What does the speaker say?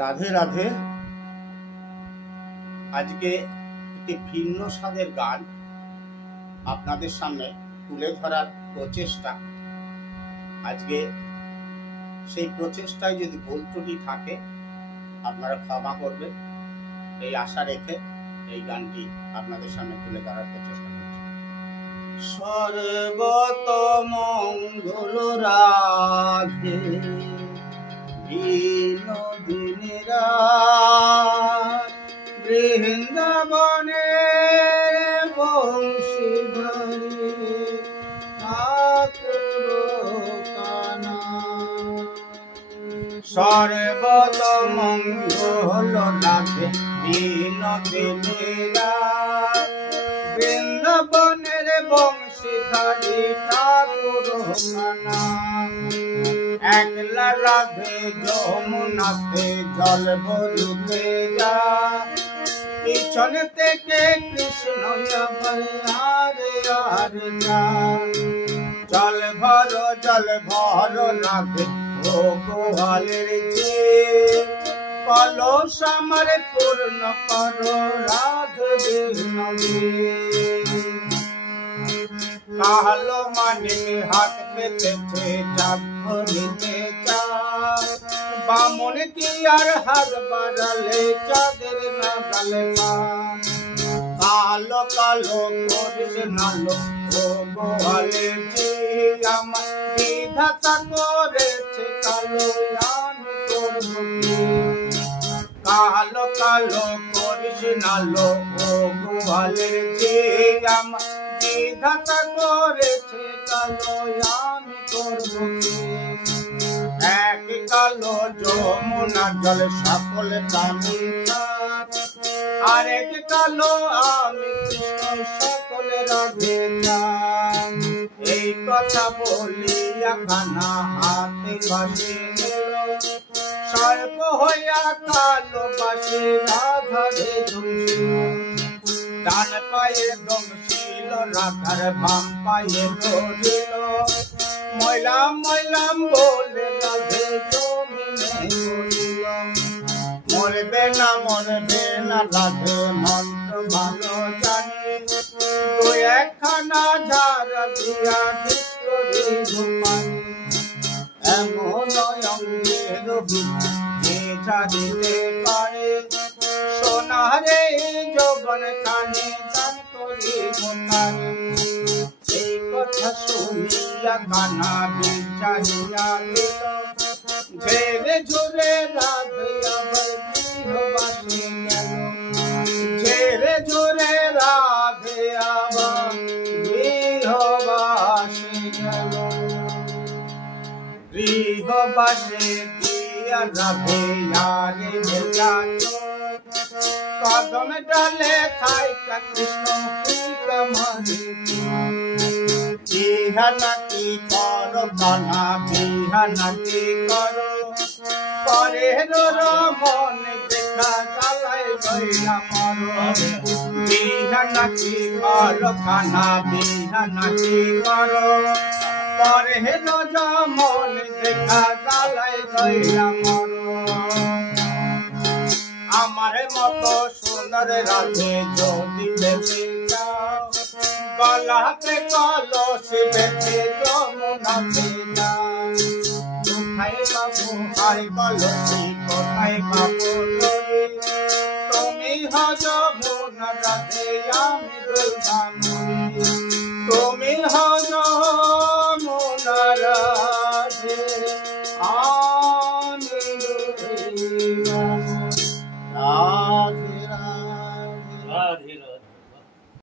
রাধে রাধে। আজকে একটি ভিন্ন স্বাদের গান আপনাদের সামনে তুলে ধরার প্রচেষ্টা। আজকে সেই প্রচেষ্টায় যদি ভুল ত্রুটি থাকে আপনারা ক্ষমা করবেন, এই আশা রেখে এই গানটি আপনাদের সামনে তুলে ধরার প্রচেষ্টা করছি। সর্বত মঙ্গল রাধে বিনোদিনীরা বৃন্দাবনে বংশীধরে ঠাকুর কানা। সর্বত মঙ্গল রাধে বিনোদিনীরা বৃন্দাবনের বংশীধরে ঠাকুর কানা। একলা রাধে যমুনাতে জল ভরিতে যা, পিছনে থেকে কৃষ্ণ বলে আরে আরে যা। জল ভর রাধে ও গোয়ালের চেয়ে, কলস আমার পূর্ণ করো রাধে বিষ্ণবে। কালো মানিক হাত পেতেছে চাঁদ ভরিতে চাঁদ, বামন কি আর হাত বাড়ালে চাঁদের নাগালে পান। কালো কালো করিস নালো ও গোয়ালে যে, আমার বিধাতা করেছে কালো আমি করব কি। কালো কালো করিস নালো ও গোয়ালে যে, আমার বিধাতা করেছে কালো আমি করব কি। এক কালো যমুনার জলে সকল প্রাণী, আরেক কালো আমি কৃষ্ণ সকলে রাধে চান। এই কথা বলিয়া কানা হাতে বাসি নিল, সর্প হইয়া কালো বাসি রাধারে ধুমছিল। ডান পায়ে দমছিল রাধার বাম পায়ে ধরিল, ময়লাম ময়লাম বলে রাধে জমিনে পড়িল। মরবে না রাধে মন্ত্র ভালো জানি, তুই একখানা ঝাড়া দিয়া দিশরি ঘুমানি। এমন অঙ্গের বিধি ছাড়িতে পারে, সোনারে যৌবন কানে দান করি ঘুমানি। এই কথা শুনিয়া কানা বিচারিয়া দিল, ঝেড়ে ঝুরে রাধে আবার গৃহবাসী গেল। ঝেড়ে ঝুরে রাধে আবার গৃহবাসী গেল। গৃহবাসী দিয়া রাধে আরে বেলা কদম ডালে খাইকা কৃষ্ণ বিহানাটি কর কানা বিহানাটি কর, পরে মন দেখা গালাই গইলা মর। বিহানাটি কর কানা বিহানাটি কর, পরে মন দেখা গালাই গইলা মর। আমার মতো সুন্দর রাধে যদি বেঁচে যাও, গলাতে কলসি বেঁধে যমুনাতে যাও। কোথায় পাবো আর কলসি কোথায় পাবো তরি, তুমি হও যমুনা রাধে আমি বললাম